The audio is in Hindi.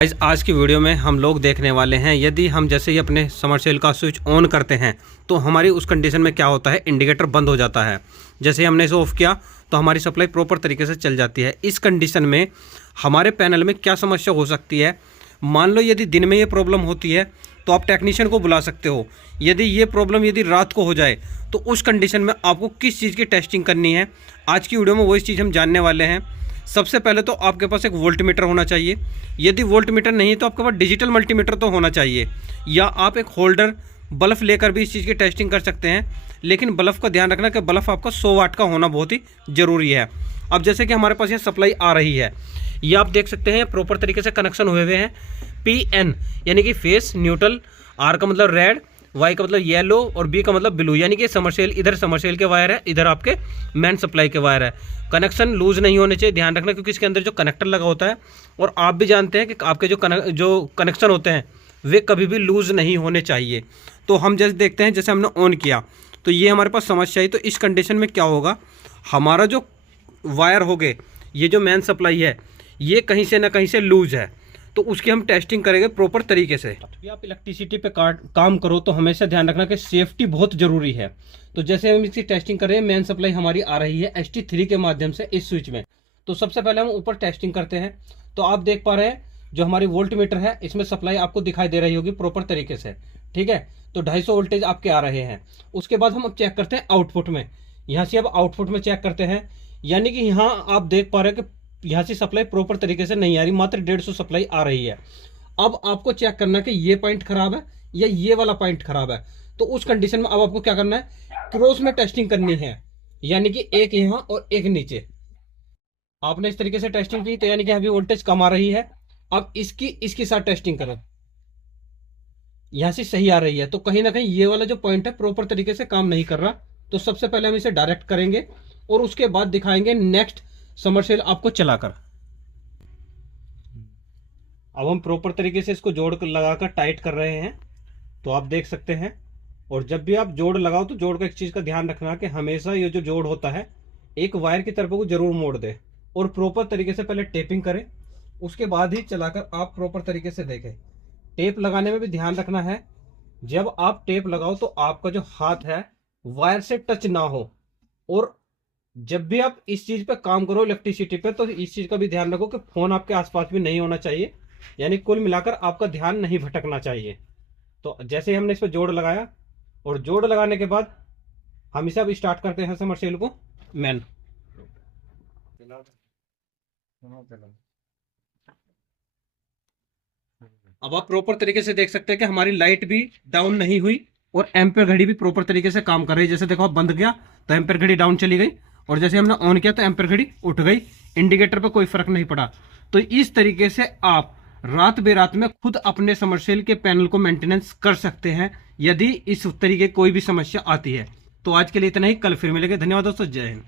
आज की वीडियो में हम लोग देखने वाले हैं, यदि हम जैसे ही अपने समरसेल का स्विच ऑन करते हैं तो हमारी उस कंडीशन में क्या होता है, इंडिकेटर बंद हो जाता है। जैसे ही हमने इसे ऑफ़ किया तो हमारी सप्लाई प्रॉपर तरीके से चल जाती है। इस कंडीशन में हमारे पैनल में क्या समस्या हो सकती है, मान लो यदि दिन में ये प्रॉब्लम होती है तो आप टेक्नीशियन को बुला सकते हो। यदि ये प्रॉब्लम यदि रात को हो जाए तो उस कंडीशन में आपको किस चीज़ की टेस्टिंग करनी है, आज की वीडियो में वही चीज़ हम जानने वाले हैं। सबसे पहले तो आपके पास एक वोल्टमीटर होना चाहिए। यदि वोल्टमीटर नहीं है तो आपके पास डिजिटल मल्टीमीटर तो होना चाहिए, या आप एक होल्डर बल्ब लेकर भी इस चीज़ की टेस्टिंग कर सकते हैं। लेकिन बल्ब का ध्यान रखना कि बल्ब आपका 100 वाट का होना बहुत ही ज़रूरी है। अब जैसे कि हमारे पास ये सप्लाई आ रही है, ये आप देख सकते हैं प्रॉपर तरीके से कनेक्शन हुए हुए हैं। PN यानी कि फेस न्यूट्रल, R का मतलब रेड, Y का मतलब येलो और B का मतलब ब्लू, यानी कि समरसेल, इधर समरसेल के वायर है, इधर आपके मेन सप्लाई के वायर है। कनेक्शन लूज नहीं होने चाहिए, ध्यान रखना, क्योंकि इसके अंदर जो कनेक्टर लगा होता है, और आप भी जानते हैं कि आपके जो कनेक्शन होते हैं वे कभी भी लूज नहीं होने चाहिए। तो हम जैसे देखते हैं, जैसे हमने ऑन किया तो ये हमारे पास समस्या आई। तो इस कंडीशन में क्या होगा, हमारा जो वायर हो गए, ये जो मेन सप्लाई है ये कहीं से ना कहीं से लूज है, तो उसकी हम टेस्टिंग करेंगे प्रॉपर तरीके से। अभी आप इलेक्ट्रिसिटी पे काम करो तो हमेशा ध्यान रखना कि सेफ्टी बहुत ज़रूरी है। तो जैसे हम इसकी टेस्टिंग कर रहे हैं, मेन सप्लाई हमारी आ रही है ST3 के माध्यम से इस स्विच में। तो सबसे पहले हम ऊपर टेस्टिंग करते हैं। तो आप देख पा रहे हैं जो हमारी वोल्ट मीटर है, इसमें सप्लाई आपको दिखाई दे रही होगी प्रॉपर तरीके से, ठीक है। तो 250 वोल्टेज आपके आ रहे हैं। उसके बाद हम अब चेक करते हैं आउटपुट में। यहाँ से अब आउटपुट में चेक करते हैं, यानी कि यहाँ आप देख पा रहे हैं कि यहाँ से सप्लाई प्रॉपर तरीके से नहीं आ रही, मात्र 150 सप्लाई आ रही है। अब आपको चेक करना है कि ये पॉइंट खराब है या ये वाला पॉइंट खराब है। तो उस कंडीशन में अब आपको क्या करना है, क्रॉस में टेस्टिंग करनी है, यानी कि एक यहाँ और एक नीचे। आपने इस तरीके से टेस्टिंग की तो यानी कि अभी वोल्टेज कम आ रही है। अब इसकी साथ टेस्टिंग करें, यहां से सही आ रही है, तो कहीं ना कहीं ये वाला जो पॉइंट है प्रॉपर तरीके से काम नहीं कर रहा। तो सबसे पहले हम इसे डायरेक्ट करेंगे और उसके बाद दिखाएंगे नेक्स्ट समरसेल आपको चलाकर। अब हम प्रॉपर तरीके से इसको जोड़ लगाकर टाइट कर रहे हैं, तो आप देख सकते हैं। और जब भी आप जोड़ लगाओ तो जोड़ का एक चीज का ध्यान रखना कि हमेशा ये जो जोड़ होता है एक वायर की तरफ को जरूर मोड़ दे, और प्रॉपर तरीके से पहले टेपिंग करें, उसके बाद ही चलाकर आप प्रॉपर तरीके से देखें। टेप लगाने में भी ध्यान रखना है, जब आप टेप लगाओ तो आपका जो हाथ है वायर से टच ना हो। और जब भी आप इस चीज पे काम करो इलेक्ट्रिसिटी पे, तो इस चीज का भी ध्यान रखो कि फोन आपके आसपास भी नहीं होना चाहिए, यानी कुल मिलाकर आपका ध्यान नहीं भटकना चाहिए। तो जैसे हमने इस पर जोड़ लगाया, और जोड़ लगाने के बाद हम इसे अब स्टार्ट करते हैं समरसेल को मैन। अब आप प्रॉपर तरीके से देख सकते हैं कि हमारी लाइट भी डाउन नहीं हुई और एम्पेयर घड़ी भी प्रॉपर तरीके से काम कर रही है। जैसे देखो, आप बंद किया तो एम्पेयर घड़ी डाउन चली गई, और जैसे हमने ऑन किया तो एम्पेयर घड़ी उठ गई। इंडिकेटर पे कोई फर्क नहीं पड़ा। तो इस तरीके से आप रात बेरात में खुद अपने समरसेल के पैनल को मेंटेनेंस कर सकते हैं, यदि इस तरीके कोई भी समस्या आती है। तो आज के लिए इतना ही, कल फिर मिलेंगे। धन्यवाद दोस्तों, जय हिंद।